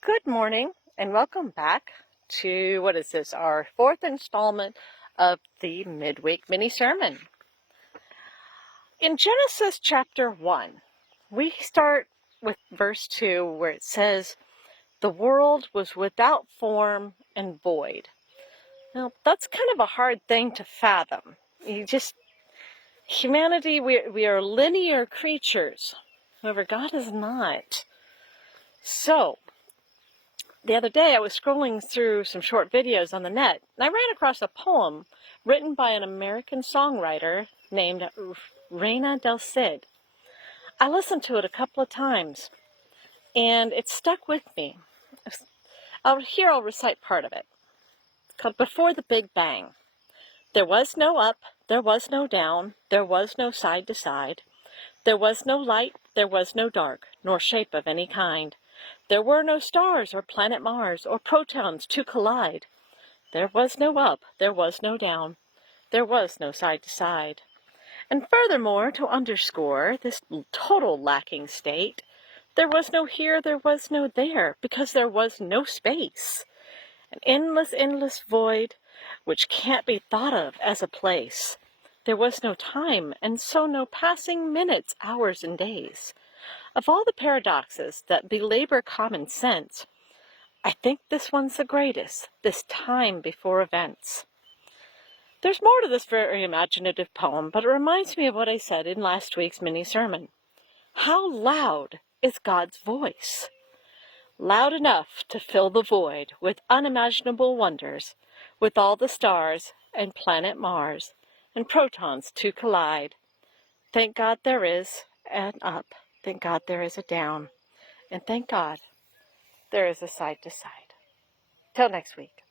Good morning and welcome back to, what is this, our fourth installment of the midweek mini sermon. In Genesis chapter 1, we start with verse 2 where it says, "The world was without form and void." Now, that's kind of a hard thing to fathom. Humanity, we are linear creatures. However, God is not. So, the other day, I was scrolling through some short videos on the net, and I ran across a poem written by an American songwriter named Reina del Cid. I listened to it a couple of times, and it stuck with me. I'll recite part of it. It's called "Before the Big Bang." There was no up, there was no down, there was no side to side. There was no light, there was no dark, nor shape of any kind. There were no stars or planet Mars or protons to collide. There was no up, there was no down, there was no side to side. And furthermore, to underscore this total lacking state, there was no here, there was no there, because there was no space. An endless, endless void, which can't be thought of as a place. There was no time, and so no passing minutes, hours, and days. Of all the paradoxes that belabor common sense, I think this one's the greatest, this time before events. There's more to this very imaginative poem, but it reminds me of what I said in last week's mini-sermon. How loud is God's voice? Loud enough to fill the void with unimaginable wonders, with all the stars and planet Mars and protons to collide. Thank God there is an up, thank God there is a down, and thank God there is a side to side. Till next week.